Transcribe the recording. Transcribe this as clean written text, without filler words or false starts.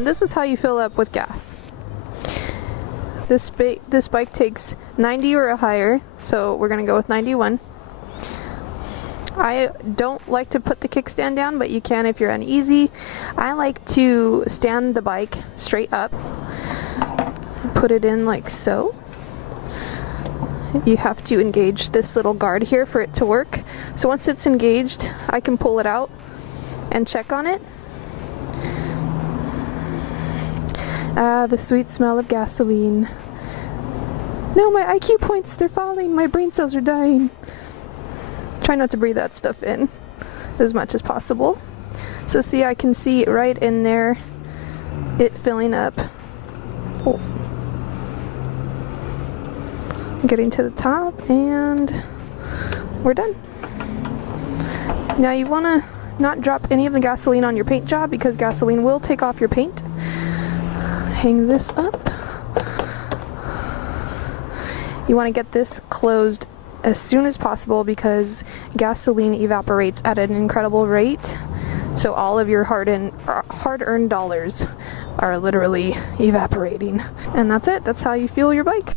And this is how you fill up with gas. This bike takes 90 or higher, so we're gonna go with 91. I don't like to put the kickstand down, but you can if you're uneasy. I like to stand the bike straight up, put it in like so. You have to engage this little guard here for it to work. So once it's engaged, I can pull it out and check on it. Ah, the sweet smell of gasoline. No, my IQ points, they're falling. My brain cells are dying. Try not to breathe that stuff in as much as possible. So see, I can see right in there, it filling up. Oh. Getting to the top, and we're done. Now you want to not drop any of the gasoline on your paint job because gasoline will take off your paint. Hang this up. You want to get this closed as soon as possible because gasoline evaporates at an incredible rate. So all of your hard-earned dollars are literally evaporating. And that's it. That's how you fuel your bike.